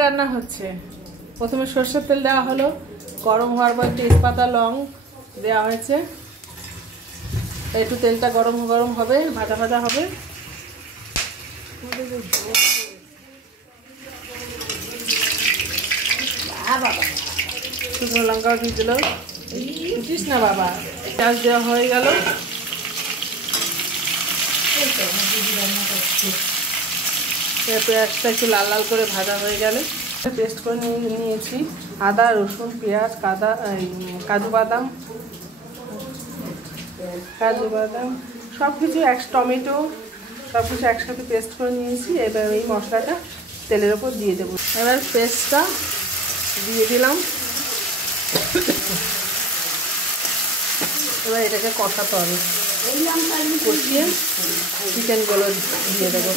রান্না হচ্ছে। প্রথমে সরষের তেল দেওয়া হলো, গরম হওয়ার পর তেজপাতা লং দেওয়া হয়েছে। একটু তেলটা গরম গরম হবে, ভাজা ভাজা হবে। শুকনো লঙ্কাও দিয়ে দিল, বুঝিস না বাবা। পেঁয়াজ দেওয়া হয়ে গেল, পেঁয়াজটা একটু লাল লাল করে ভাজা হয়ে গেলে পেস্ট করে নিয়েছি আদা রসুন পেঁয়াজ কাজু বাদাম সব কিছু টমেটো সব কিছু একসাথে পেস্ট করে নিয়েছি। এবার এই মশলাটা তেলের ওপর দিয়ে দেবো। এবার পেস্টটা দিয়ে দিলাম। এবার এটাকে কষাতে হবে, কষিয়ে চিকেনগুলো দিয়ে দেবো।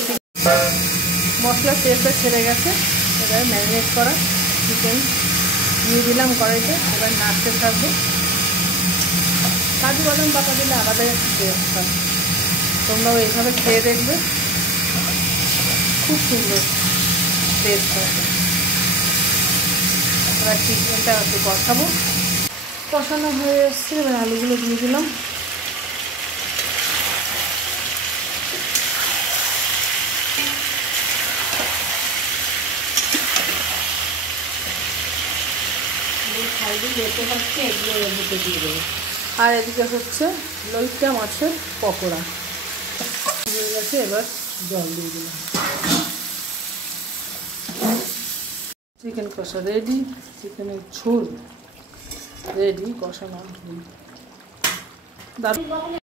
মশলার তেলটা ছেড়ে গেছে, এবার ম্যারিনেট করা চিকেন দিয়ে দিলাম কড়াইতে। এবার নাড়তে থাকবো। কাজু বাদাম পাতা দিলে আলাদা টেস্ট হয়, তোমরাও এইভাবে খেয়ে দেখবে, খুব সুন্দর টেস্ট হয়। এবার চিকেনটা একটু কষাবো। কষানো হয়ে এসছে, এবার আলুগুলো দিয়ে দিলাম। আর এদিকে হচ্ছে লইট্টা মাছের পকোড়া হয়ে গেছে। এবার জল দিয়ে দিলাম। চিকেন কষা রেডি, চিকেনের ঝোল রেডি, কষানো দারুণ।